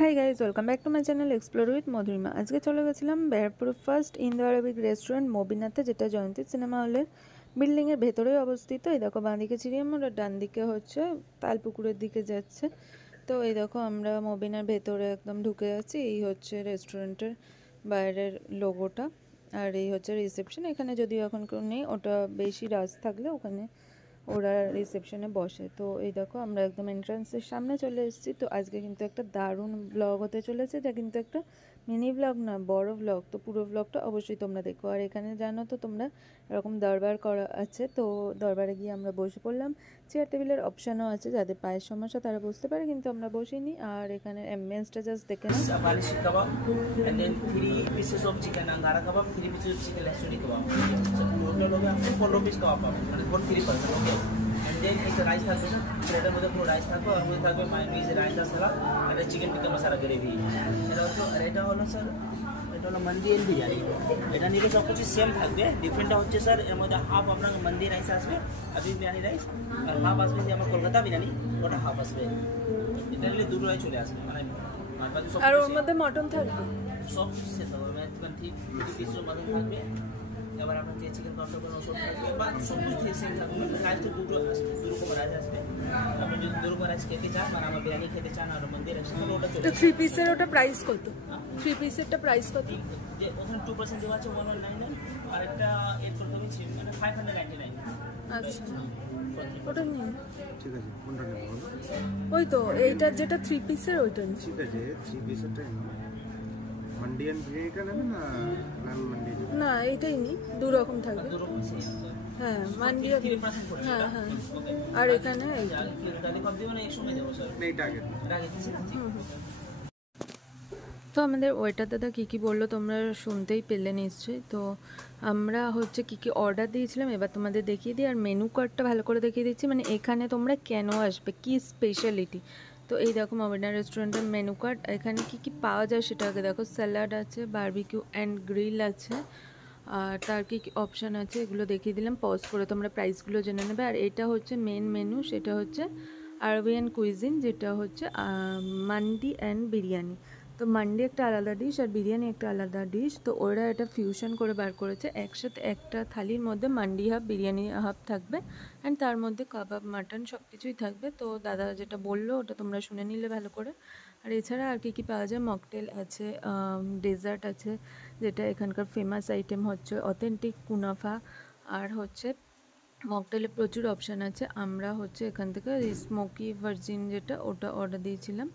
High guys, welcome back to my channel explore with Madhurima. আজকে চলে গেছিলাম Barrackpore first Indo Arabic restaurant মবিনাতে, যেটা জয়ন্তী সিনেমা হলের বিল্ডিংয়ের ভেতরেই অবস্থিত। এই দেখো বাঁদিকে চিড়িয়ামোড় আর ডান দিকে হচ্ছে তালপুকুরের দিকে যাচ্ছে। তো এই দেখো আমরা মবিনার ভেতরে একদম ঢুকে যাচ্ছি। এই হচ্ছে রেস্টুরেন্টের বাইরের লোগোটা, আর এই হচ্ছে রিসেপশন। এখানে যদিও এখন কেউ নেই, ওটা বেশি রাশ থাকলে ওখানে ওরা রিসেপশনে বসে। তো এই দেখো আমরা একদম এন্ট্রান্সের সামনে চলে এসেছি। তো আজকে কিন্তু একটা দারুণ ব্লগ হতে চলেছে, এটা কিন্তু একটা মিনি ব্লগ না, বড় ব্লগ। তো পুরো ব্লগটা অবশ্যই তোমরা দেখো। আর এখানে জানো তো তোমরা এরকম দরবার করা আছে, তো দরবারে গিয়ে আমরা বসে পড়লাম। চেয়ার টেবিলের অপশানও আছে, যাদের পায়ের সমস্যা তারা বসতে পারে, কিন্তু আমরা বসিনি। আর এখানে অ্যাম্বিয়েন্সটা জাস্ট দেখে না। Balish kebab, and then 3 pieces of chicken angara kebab, 3 pieces of chicken lasuni kebab. So total हो गया आपको 15 piece kebab पाओ, मतलब for 3 person, okay. And then एक राइस था कुछ, प्लेटर में पूरा राइस था को और मुझे था को मायोनीज रायता सलाद और चिकन टिक्का मसाला ग्रेवी। এটা হলো এটা হলো স্যার, এটা হলো মন্দি এন্ড বিরিয়ানি। এটা নিলে সব কিছু সেম থাকবে, ডিফারেন্টটা হচ্ছে স্যার এর মধ্যে হাফ আপনার মন্দি রাইস আসবে, আবি বিরিয়ানি রাইস, আর হাফ আসবে যে আমার কলকাতা বিরিয়ানি, ওটা হাফ আসবে। এটা নিলে দুটো রাইস চলে আসবে, মানে আর ওর মধ্যে মটন থাকবে, সব কিছু সেট হবে, মানে তোমার ঠিক 3 পিস মটন থাকবে। এবার আপনার যে চিকেন কাউন্টার করে ওসব থাকবে, বা সব কিছু সেম থাকবে। রাইস তো দুটো আসবে, দু রকম রাইস আসবে। আপনি যদি দু রকম রাইস খেতে চান, মানে আমার বিরিয়ানি খেতে চান আর মন্দির আসবে, ওটা চলে। তো 3 পিসের ওটা প্রাইস কত? 3 পিসেরটা প্রাইস কত? যে ওখানে 2% দেওয়া আছে 1199, আর একটা এর করতে হবে মানে 599। আচ্ছা, ওটা নিন। ঠিক আছে, কোনটা নেব? ওই তো এইটা যেটা 3 পিসের ওইটা নিন। ঠিক আছে, 3 পিসেরটা মান্ডিয়ান বিরিয়ানিটা নেবেন না নন মান্ডি? না, এইটাই নি, দু রকম থাকবে। দু রকম সেম, হ্যাঁ, মান্ডিয়া। 3% পড়বে। হ্যাঁ হ্যাঁ। ওকে, আর এখানে এইটা তাহলে কত দিবেন? একসঙ্গে দেবো স্যার, এইটা আগে আগে দিছি না। তো আমাদের ওয়েটার দাদা কী কী বললো তোমরা শুনতেই পেলে নিশ্চয়ই। তো আমরা হচ্ছে কী কী অর্ডার দিয়েছিলাম এবার তোমাদের দেখিয়ে দিই, আর মেনু কার্ডটা ভালো করে দেখিয়ে দিচ্ছি, মানে এখানে তোমরা কেন আসবে, কী স্পেশালিটি। তো এই দেখো মবিনা রেস্টুরেন্টের মেনু কার্ড। এখানে কী কী পাওয়া যায় সেটা আগে দেখো। স্যালাড আছে, বারবিকিউ অ্যান্ড গ্রিল আছে, আর তার কী কী অপশান আছে এগুলো দেখিয়ে দিলাম। পজ করে তোমরা প্রাইসগুলো জেনে নেবে। আর এটা হচ্ছে মেন মেনু, সেটা হচ্ছে আরবিয়ান কুইজিন, যেটা হচ্ছে মান্ডি অ্যান্ড বিরিয়ানি। তো মান্ডি একটা আলাদা ডিশ আর বিরিয়ানি একটা আলাদা ডিশ। তো ওরা এটা ফিউশন করে বার করেছে, একসাথে একটা থালির মধ্যে মান্ডি হাফ বিরিয়ানি হাফ থাকবে, অ্যান্ড তার মধ্যে কাবাব মাটন সব কিছুই থাকবে। তো দাদা যেটা বললো ওটা তোমরা শুনে নিলে ভালো করে। আর এছাড়া আর কী কী পাওয়া যায়, মকটেল আছে, ডেজার্ট আছে, যেটা এখানকার ফেমাস আইটেম হচ্ছে অথেন্টিক কুনাফা। আর হচ্ছে মকটেলে প্রচুর অপশান আছে। আমরা হচ্ছে এখান থেকে স্মোকি ভার্জিন যেটা ওটা অর্ডার দিয়েছিলাম,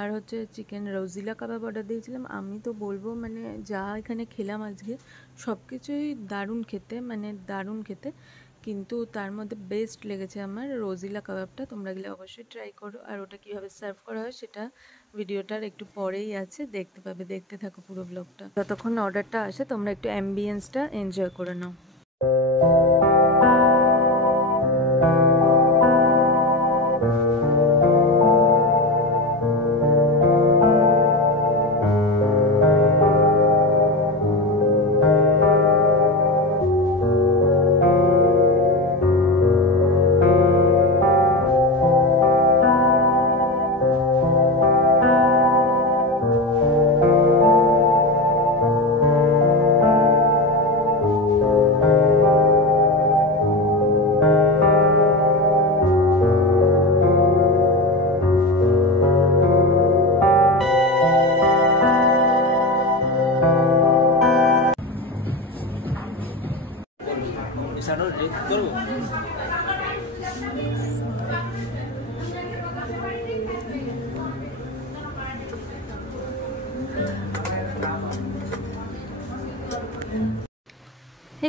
আর হচ্ছে চিকেন রোজিলা কাবাব অর্ডার দিয়েছিলাম। আমি তো বলবো মানে যা এখানে খেলাম আজকে সব কিছুই দারুণ খেতে, মানে দারুণ খেতে, কিন্তু তার মধ্যে বেস্ট লেগেছে আমার রোজিলা কাবাবটা। তোমরা গেলে অবশ্যই ট্রাই করো। আর ওটা কীভাবে সার্ভ করা হয় সেটা ভিডিওটার একটু পরেই আছে, দেখতে পাবে, দেখতে থাকো পুরো ব্লগটা। যতক্ষণ অর্ডারটা আসে তোমরা একটু অ্যাম্বিয়েন্সটা এনজয় করে নাও। করবো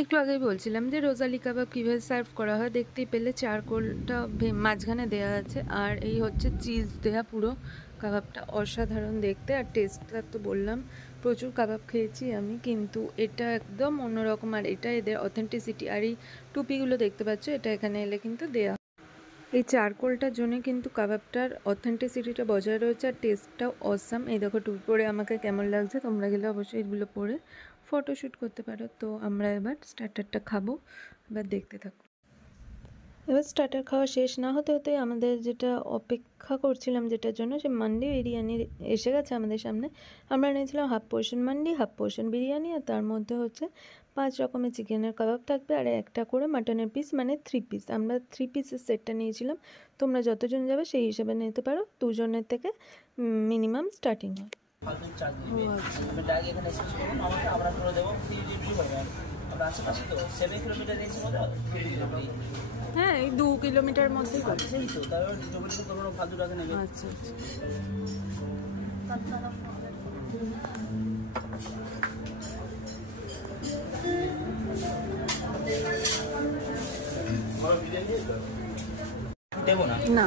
একটু আগেই বলছিলাম যে রোজালি কাবাব কীভাবে সার্ভ করা হয়, দেখতেই পেলে চারকোলটা মাঝখানে দেওয়া আছে, আর এই হচ্ছে চিজ দেয়া পুরো কাবাবটা, অসাধারণ দেখতে। আর টেস্টটা তো বললাম, প্রচুর কাবাব খেয়েছি আমি, কিন্তু এটা একদম অন্যরকম। আর এটা এদের অথেন্টিসিটি। আর এই টুপিগুলো দেখতে পাচ্ছ, এটা এখানে এলে কিন্তু দেয়া, এই চারকোলটার জন্য কিন্তু কাবাবটার অথেন্টিসিটিটা বজায় রয়েছে, আর টেস্টটাও অসাম। এই দেখো টুপি পরে আমাকে কেমন লাগছে, তোমরা গেলে অবশ্যই এগুলো পরে ফটোশ্যুট করতে পারো। তো আমরা এবার স্টার্টারটা খাবো, এবার দেখতে থাকো। এবার স্টার্টার খাওয়া শেষ না হতে হতে আমাদের যেটা অপেক্ষা করছিলাম যেটার জন্য, সে মান্ডি বিরিয়ানি এসে গেছে আমাদের সামনে। আমরা নিয়েছিলাম half portion mandi, half portion biryani, আর তার মধ্যে হচ্ছে 5 রকমের চিকেনের কাবাব থাকবে আর একটা করে মাটনের পিস, মানে 3 পিস। আমরা 3 পিসের সেটটা নিয়েছিলাম। তোমরা যতজন যাবে সেই হিসেবে নিতে পারো, 2 জনের থেকে মিনিমাম স্টার্টিং হয়। ফালতু চার্জ দিবে। আমি ডাইরেক্ট এখানে শেষ করুন, আমাকে আমরা করে দেবো ফ্রি ডেলিভারি হবে। আমরা আশেপাশে তো 7 কিলোমিটার রেঞ্জের মধ্যে ফ্রি ডেলিভারি। হ্যাঁ, এই 2 কিলোমিটার মধ্যেই আচ্ছা তো তারপর যোগাযোগ করবো, ফালতু টাকা নেবে। আচ্ছা আচ্ছা। দেবো না না,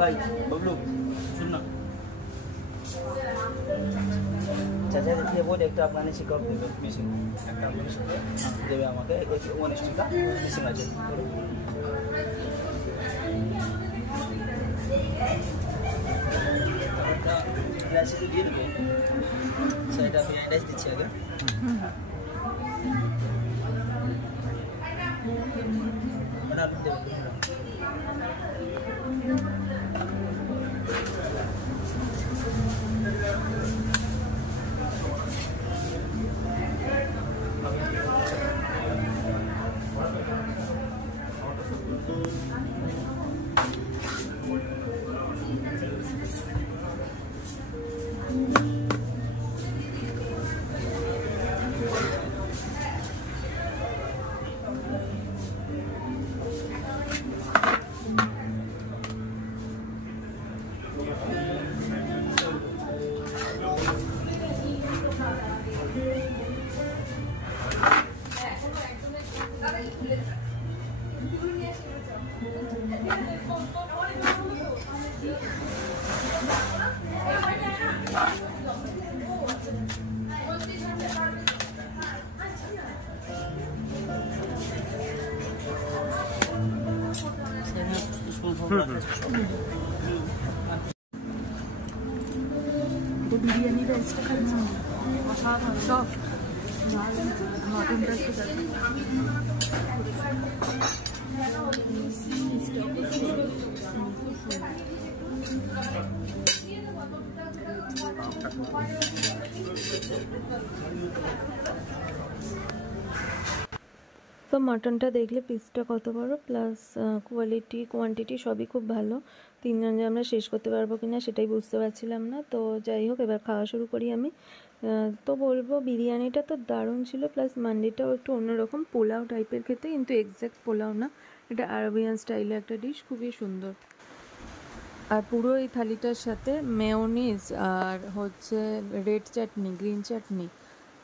ভাই ববলু শুন না, চাচা দিয়ে বলে একটা আফগানি শিকার দেবে মিসিং, একটা আফগানি শিকার দেবে আমাকে 1 টাকা মিসিং আছে। একটা গ্লাসে দিয়ে দেবো, সেটা আমি অ্যাড্রেস দিচ্ছি আগে। মানে আপনি দেবেন বিরিয়ানি রাইসটা খাচ্ছি, সফট মটনটা একটু তো মটনটা দেখলে পিসটা কত বড়, প্লাস কোয়ালিটি কোয়ান্টিটি সবই খুব ভালো। 3 জন যে আমরা শেষ করতে পারবো কিনা সেটাই বুঝতে পারছিলাম না। তো যাই হোক, এবার খাওয়া শুরু করি আমি। তো বলবো বিরিয়ানিটা তো দারুণ ছিল, প্লাস মান্ডিটাও একটু অন্যরকম, পোলাও টাইপের খেতে, কিন্তু এক্স্যাক্ট পোলাও না, এটা আরবিয়ান স্টাইলে একটা ডিশ, খুবই সুন্দর। আর পুরো এই থালিটার সাথে মেয়োনিজ আর হচ্ছে red chutney, green chutney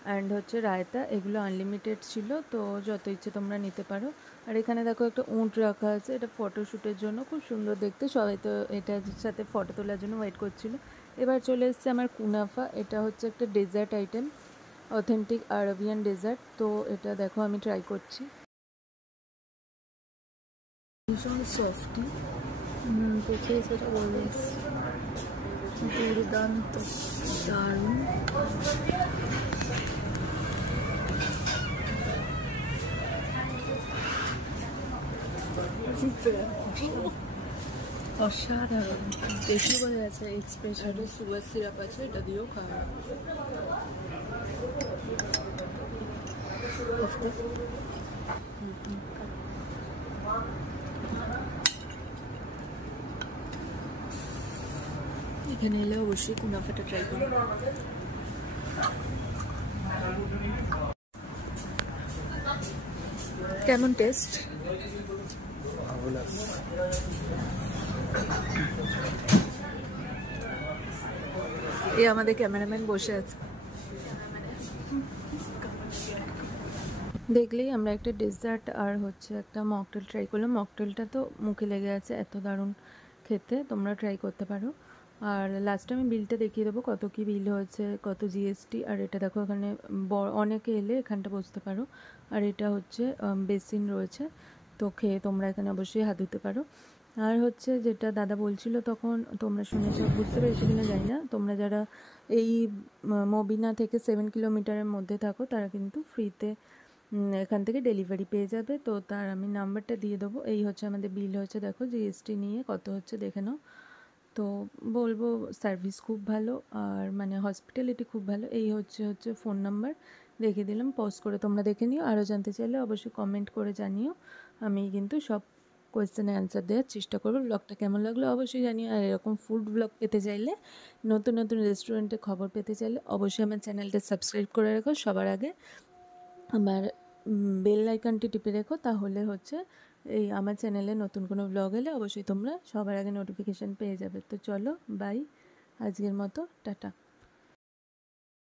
and হচ্ছে রায়তা, এগুলো আনলিমিটেড ছিল, তো যত ইচ্ছে তোমরা নিতে পারো। আর এখানে দেখো একটা উঁট রাখা আছে, এটা ফটোশ্যুটের জন্য, খুব সুন্দর দেখতে। সবাই তো এটার সাথে ফটো তোলার জন্য ওয়েট করছিল। এবার চলে এসছে আমার কুনাফা, এটা হচ্ছে একটা dessert item, authentic Arabian dessert. তো এটা দেখো আমি ট্রাই করছি, ভীষণ সফটি, দেখে সেটা বলে দুর্দান্ত, দারুণ। অসাধারণ, দেখি বোঝা যাচ্ছে এক্সপ্রেশন। সুগার সিরাপ আছে, এটা দিয়েও খাওয়া। এখানে এলে অবশ্যই কুনাফাটা ট্রাই করো। কেমন টেস্ট? এই আমাদের ক্যামেরাম্যান বসে আছে। দেখলেই আমরা একটা ডেজার্ট আর হচ্ছে একটা মকটেল ট্রাই করলাম। মকটেলটা তো মুখে লেগে আছে, এত দারুণ খেতে, তোমরা ট্রাই করতে পারো। আর লাস্টে আমি বিলটা দেখিয়ে দেবো কত কী বিল হয়েছে, কত জিএসটি। আর এটা দেখো এখানে অনেকে এলে এখানটা বসতে পারো। আর এটা হচ্ছে বেসিন রয়েছে, তো খেয়ে তোমরা এখানে অবশ্যই হাত ধুতে পারো। আর হচ্ছে যেটা দাদা বলছিল তখন, তোমরা শুনেছো, বুঝতে পেরেছো কিনা জানি না, তোমরা যারা এই মবিনা থেকে 7 কিলোমিটারের মধ্যে থাকো তারা কিন্তু ফ্রিতে এখান থেকে ডেলিভারি পেয়ে যাবে। তো তার আমি নাম্বারটা দিয়ে দেবো। এই হচ্ছে আমাদের বিল হচ্ছে, দেখো জিএসটি নিয়ে কত হচ্ছে দেখে নাও। তো বলবো সার্ভিস খুব ভালো, আর মানে হসপিটালিটি খুব ভালো। এই হচ্ছে ফোন নাম্বার রেখে দিলাম, পজ করে তোমরা দেখে নিও। আরও জানতে চাইলে অবশ্যই কমেন্ট করে জানিও, আমি কিন্তু সব কোয়েশ্চেনে অ্যান্সার দেওয়ার চেষ্টা করবো। ব্লগটা কেমন লাগলো অবশ্যই জানিও। আর এরকম ফুড ব্লগ পেতে চাইলে, নতুন নতুন রেস্টুরেন্টের খবর পেতে চাইলে অবশ্যই আমার চ্যানেলটা সাবস্ক্রাইব করে রাখো সবার আগে। আমার বেল আইকনটি টিপে রেখো, তাহলে হচ্ছে এই আমার চ্যানেলে নতুন কোনো ব্লগ এলে অবশ্যই তোমরা সবার আগে নোটিফিকেশান পেয়ে যাবে। তো চলো বাই, আজকের মতো টাটা।